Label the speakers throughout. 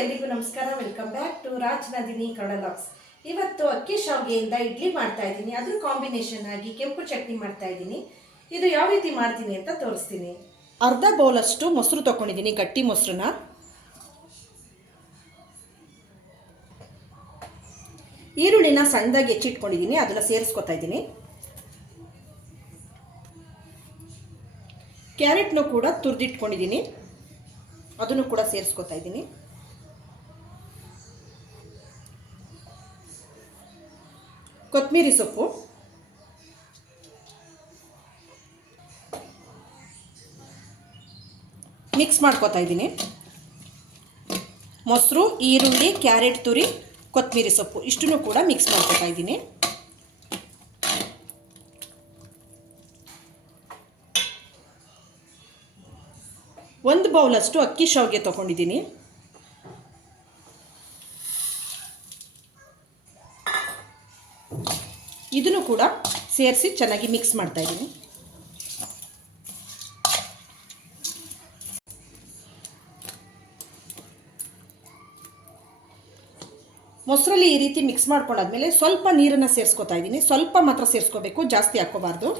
Speaker 1: ಎಲ್ರಿಗೂ ನಮಸ್ಕಾರ. Welcome back to Raj Nandini Kannada ಇವತ್ತು ಅಕ್ಕಿ ಶಾವಿಗೆಯಿಂದ ಇಡ್ಲಿ ಮಾಡ್ತಾ ಇದ್ದೀನಿ. ಅದ್ರ ಕಾಂಬಿನೇಷನ್ ಆಗಿ ಕೆಂಪು ಚಟ್ನಿ ಮಾಡ್ತಾ ಇದ್ದೀನಿ. ಇದು ಯಾವ ರೀತಿ ಮಾಡ್ತೀನಿ ಅಂತ ತೋರಿಸ್ತೀನಿ. ಅರ್ಧ ಬೌಲಷ್ಟು ಮೊಸರು ತಗೊಂಡಿದ್ದೀನಿ, ಗಟ್ಟಿ ಮೊಸರನ್ನ. ಈರುಳ್ಳಿನ ಸಣ್ಣದಾಗಿ ಹೆಚ್ಚಿಟ್ಕೊಂಡಿದ್ದೀನಿ, ಅದನ್ನು ಸೇರಿಸ್ಕೊತಾ ಇದ್ದೀನಿ. ಕ್ಯಾರೆಟ್ನು ಕೂಡ ತುರಿದಿಟ್ಕೊಂಡಿದ್ದೀನಿ. ಅದನ್ನು ಕೂಡ ಸೇರಿಸ್ಕೊತಾ ಇದ್ದೀನಿ. ಕೊತ್ತಂಬರಿ ಸೊಪ್ಪು. ಮಿಕ್ಸ್ ಮಾಡ್ಕೋತಾ ಇದ್ದೀನಿ. ಮೊಸರು, ಈರುಳ್ಳಿ, ಕ್ಯಾರೆಟ್ ತುರಿ, ಕೊತ್ತಂಬರಿ ಸೊಪ್ಪು ಇಷ್ಟನ್ನು ಕೂಡ ಮಿಕ್ಸ್ ಮಾಡ್ಕೊತಾ ಇದ್ದೀನಿ. ಒಂದು ಬೌಲಷ್ಟು ಅಕ್ಕಿ ಶಾವಿಗೆ ತೊಗೊಂಡಿದ್ದೀನಿ. ಇದನ್ನು ಕೂಡ ಸೇರಿಸಿ ಚೆನ್ನಾಗಿ ಮಿಕ್ಸ್ ಮಾಡ್ತಾ ಇದ್ದೀನಿ. ಮೊಸರಲ್ಲಿ ಈ ರೀತಿ ಮಿಕ್ಸ್ ಮಾಡ್ಕೊಂಡಾದ್ಮೇಲೆ ಸ್ವಲ್ಪ ನೀರನ್ನು ಸೇರಿಸ್ಕೊತಾ ಇದ್ದೀನಿ. ಸ್ವಲ್ಪ ಮಾತ್ರ ಸೇರಿಸ್ಕೋಬೇಕು, ಜಾಸ್ತಿ ಹಾಕ್ಕೋಬಾರ್ದು.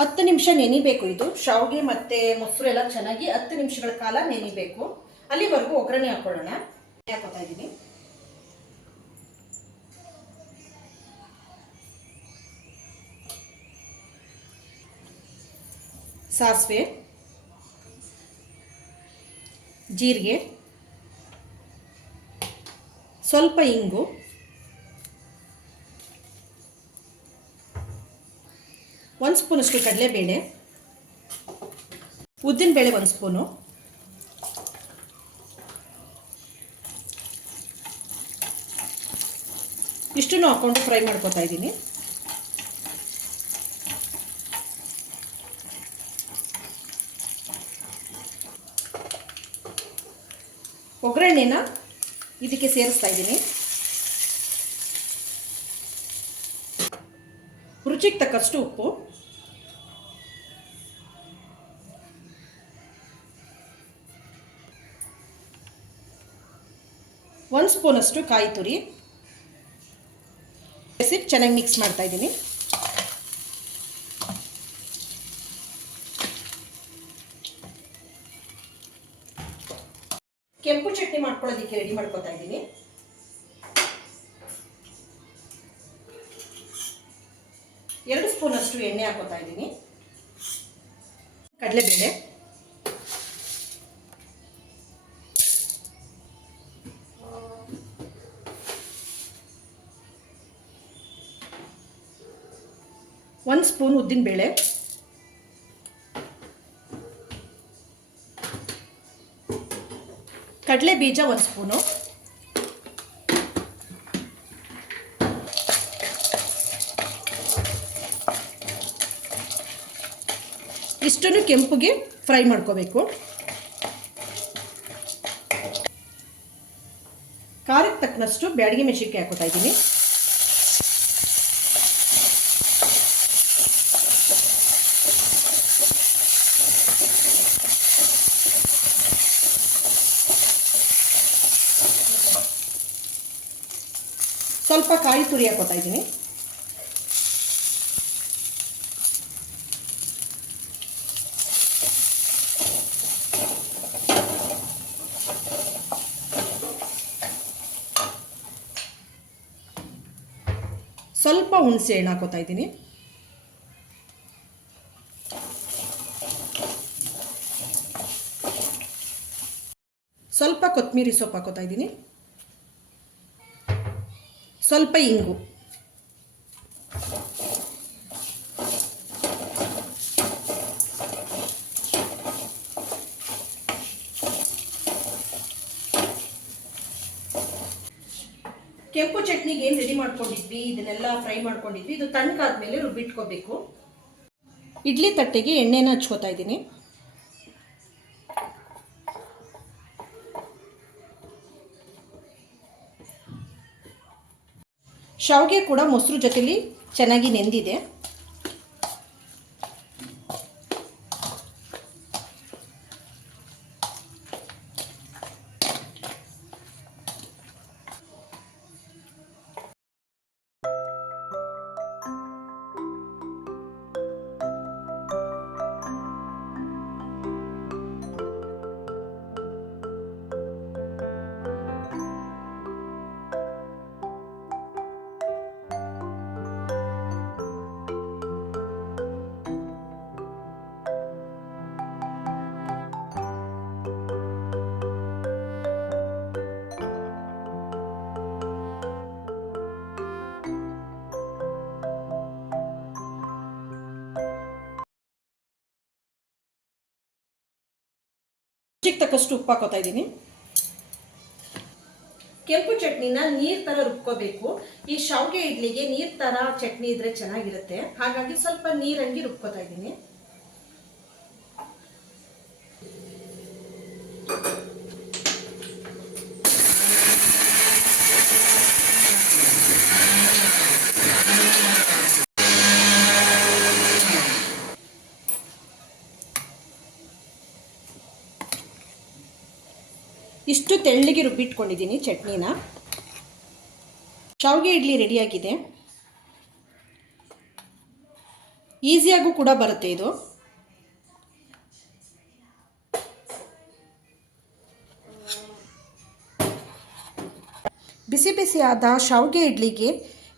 Speaker 1: ಹತ್ತು ನಿಮಿಷ ನೆನಿಬೇಕು ಇದು. ಶಾವಿಗೆ ಮತ್ತು ಮೊಸರು ಎಲ್ಲ ಚೆನ್ನಾಗಿ ಹತ್ತು ನಿಮಿಷಗಳ ಕಾಲ ನೆನಿಬೇಕು. ಅಲ್ಲಿವರೆಗೂ ಒಗ್ಗರಣೆ ಹಾಕೊಳ್ಳೋಣ. ಹಾಕೋತಾ ಇದ್ದೀನಿ. ಸಾಸಿವೆ, ಜೀರಿಗೆ, ಸ್ವಲ್ಪ ಇಂಗು ಒಂದು ಸ್ಪೂನಷ್ಟು ಕಡಲೆಬೇಳೆ ಉದ್ದಿನಬೇಳೆ ಒಂದು ಸ್ಪೂನು, ಇಷ್ಟನ್ನು ಹಾಕ್ಕೊಂಡು ಫ್ರೈ ಮಾಡ್ಕೊತಾ ಇದ್ದೀನಿ. ಒಗ್ಗರಣೆನ ಇದಕ್ಕೆ ಸೇರಿಸ್ತಾ ಇದ್ದೀನಿ. ರುಚಿಗೆ ತಕ್ಕಷ್ಟು ಉಪ್ಪು. ಒಂದು ಸ್ಪೂನಷ್ಟು ಕಾಯಿ ತುರಿ. ರೆಸಿಪ್ ಚೆನ್ನಾಗಿ ಮಿಕ್ಸ್ ಮಾಡ್ತಾ ಇದ್ದೀನಿ. ಕೆಂಪು ಚಟ್ನಿ ಮಾಡ್ಕೊಳ್ಳೋದಕ್ಕೆ ರೆಡಿ ಮಾಡ್ಕೊತಾ ಇದ್ದೀನಿ. ಸ್ಪೂನಷ್ಟು ಎಣ್ಣೆ ಹಾಕೋತಾ ಇದ್ದೀನಿ. ಕಡಲೆಬೇಳೆ. ಒಂದು ಸ್ಪೂನ್ ಉದ್ದಿನಬೇಳೆ. ಕಡಲೆ ಬೀಜ ಒಂದು ಸ್ಪೂನು. ಇಷ್ಟನ್ನು ಕೆಂಪುಗೆ ಫ್ರೈ ಮಾಡ್ಕೋಬೇಕು. ಖಾರಕ್ಕೆ ತಕ್ಕನಷ್ಟು ಬ್ಯಾಡಿಗೆ ಮೆಣಸಿನ್ಕಾಯಿ ಹಾಕೋತಾ ಇದ್ದೀನಿ. ಸ್ವಲ್ಪ ಕಾಯಿ ತುರಿ ಹಾಕೋತಾ ಇದ್ದೀನಿ. ಸ್ವಲ್ಪ ಹುಣಸೆ ಹಣ್ಣು ಹಾಕೋತಾ ಇದ್ದೀನಿ. ಸ್ವಲ್ಪ ಕೊತ್ತಂಬರಿ ಸೊಪ್ಪು ಹಾಕೋತಾ ಇದ್ದೀನಿ. ಸ್ವಲ್ಪ ಇಂಗು. ಕೆಂಪು ಚಟ್ನಿಗೆ ಏನು ರೆಡಿ ಮಾಡ್ಕೊಂಡಿದ್ವಿ, ಇದನ್ನೆಲ್ಲ ಫ್ರೈ ಮಾಡ್ಕೊಂಡಿದ್ವಿ. ಇದು ತಣ್ಣಗಾದ್ಮೇಲೆ ರುಬ್ಬಿಟ್ಕೋಬೇಕು ಇಡ್ಲಿ ತಟ್ಟೆಗೆ ಎಣ್ಣೆನ ಹಚ್ಕೋತಾ ಇದ್ದೀನಿ. ಶಾವಿಗೆ ಕೂಡ ಮೊಸರು ಜೊತೆಲಿ ಚೆನ್ನಾಗಿ ನೆಂದಿದೆ. ರುಚಿಗೆ ತಕ್ಕಷ್ಟು ಉಪ್ಪು ಹಾಕೋತಾ ಇದ್ದೀನಿ. ಕೆಂಪು ಚಟ್ನಿನ ನೀರ್ ತರ ರುಬ್ಕೋಬೇಕು. ಈ ಶಾವಿಗೆ ಇಡ್ಲಿಗೆ ನೀರ್ ತರ ಚಟ್ನಿ ಇದ್ರೆ ಚೆನ್ನಾಗಿರುತ್ತೆ. ಹಾಗಾಗಿ ಸ್ವಲ್ಪ ನೀರಂಗಿ ರುಬ್ಕೋತಾ ಇದ್ದೀನಿ. ಇಷ್ಟು ತೆಳ್ಳಗೆ ರುಬ್ಬಿಟ್ಕೊಂಡಿದ್ದೀನಿ ಚಟ್ನಿನ. ಶಾವಿಗೆ ಇಡ್ಲಿ ರೆಡಿಯಾಗಿದೆ. ಈಸಿಯಾಗೂ ಕೂಡ ಬರುತ್ತೆ ಇದು. ಬಿಸಿ ಬಿಸಿಯಾದ ಶಾವಿಗೆ ಇಡ್ಲಿಗೆ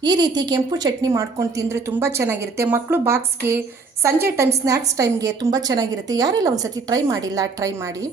Speaker 1: ಈ ರೀತಿ ಕೆಂಪು ಚಟ್ನಿ ಮಾಡ್ಕೊಂಡು ತಿಂದರೆ ತುಂಬ ಚೆನ್ನಾಗಿರುತ್ತೆ. ಮಕ್ಕಳು ಬಾಕ್ಸ್ಗೆ ಸಂಜೆ ಟೈಮ್ ಸ್ನ್ಯಾಕ್ಸ್ ಟೈಮ್ಗೆ ತುಂಬ ಚೆನ್ನಾಗಿರುತ್ತೆ. ಯಾರೆಲ್ಲ ಒಂದು ಸತಿ ಟ್ರೈ ಮಾಡಿಲ್ಲ, ಟ್ರೈ ಮಾಡಿ.